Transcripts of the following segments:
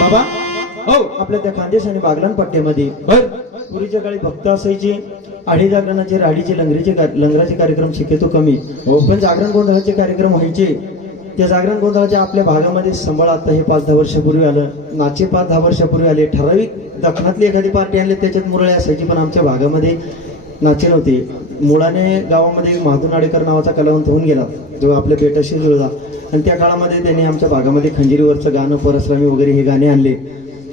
बाबा हो आपल्या त्या खानदेश आणि बागलान पट्ट्यामध्ये पूर्वीच्या काळी भक्त असायचे आढी जागरणाचे राडीचे लंगरीचे लंगराचे कार्यक्रम शक्यतो कमी. हो. पण जागरण गोंधळाचे कार्यक्रम व्हायचे. त्या जागरण गोंधळाच्या आपल्या भागामध्ये संबळ आता हे पाच दहा वर्षापूर्वी आलं. नाचे पाच दहा वर्षापूर्वी आले. ठराविक दखनातली एखादी पार्टी आणली त्याच्यात मुरळे असायची पण आमच्या भागामध्ये नाचे नव्हते. मुळाने गावामध्ये महादून आडेकर नावाचा कलावंत होऊन गेला जो आपल्या बेटाशी जुळला. आणि त्या काळामध्ये त्यांनी आमच्या भागामध्ये खंजिरीवरचं गाणं परसरामी वगैरे हे गाणे आणले.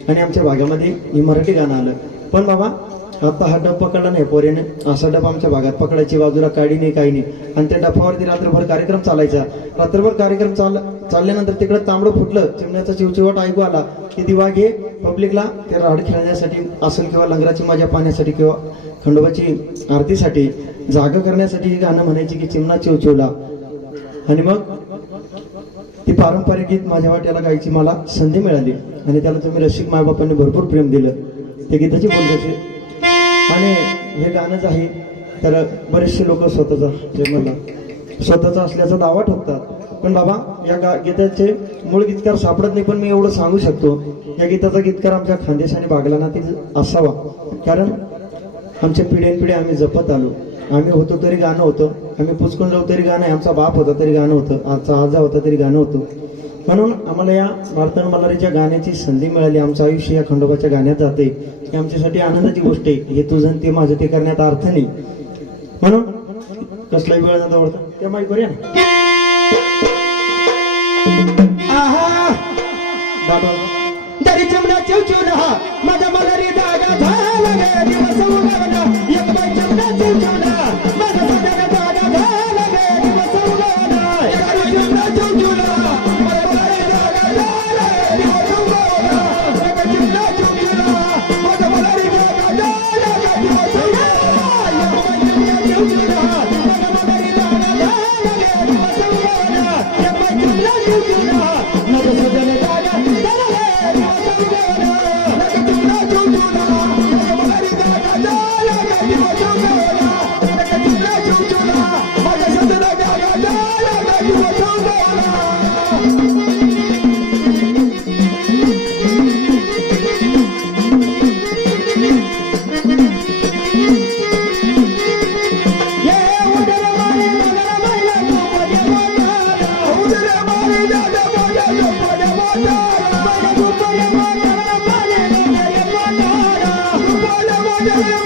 आणि आमच्या भागामध्ये हे मराठी गाणं आलं. पण बाबा आता हा डब पकडला नाही पोरेने. असा डब आमच्या भागात पकडायची बाजूला काढी नाही काही नाही. आणि त्या डफावरती रात्रभर कार्यक्रम चालायचा. रात्रभर कार्यक्रम चाल चालल्यानंतर तिकडे तांबडं फुटलं. चिमण्याचा चिवचिवाट ऐकू आला. की दिवा घे पब्लिकला ते राड खेळण्यासाठी असेल किंवा लंगराची मजा पाहण्यासाठी किंवा खंडोबाची आरतीसाठी जागा करण्यासाठी हे गाणं म्हणायची की चिमणा चिवचिवला. आणि मग पारंपरिक गीत माझ्या वाट्याला गायची मला संधी मिळाली. आणि त्याला तुम्ही रसिक मायबापांनी भरपूर प्रेम दिलं. त्या गीताची बोल कशी? आणि हे गाणंच आहे तर बरेचसे लोक स्वतःचा जे मला स्वतःचा असल्याचा दावा ठोकतात. पण बाबा या गा गीताचे मूळ गीतकार सापडत नाही पण मी एवढं सांगू शकतो. या गीताचा गीतकार आमच्या खानदेश आणि बागलानातील असावा. कारण आमच्या पिढ्यान पिढ्या आम्ही जपत आलो. आम्ही होतो तरी गाणं होतं. आम्ही पुचकून जाऊ तरी गाणं आहे. आमचा बाप होता तरी गाणं होतं. आमचा आजा होता तरी गाणं होतं. म्हणून आम्हाला या भारतन मल्हारीच्या गाण्याची संधी मिळाली. आमचं आयुष्य या खंडोबाच्या गाण्यात जाते. ही आमच्यासाठी आनंदाची गोष्ट आहे. हे तुझं ते माझं ते करण्यात अर्थ नाही. म्हणून कसलाही वेळ जाता आवडतं त्या माईक बरे Hola,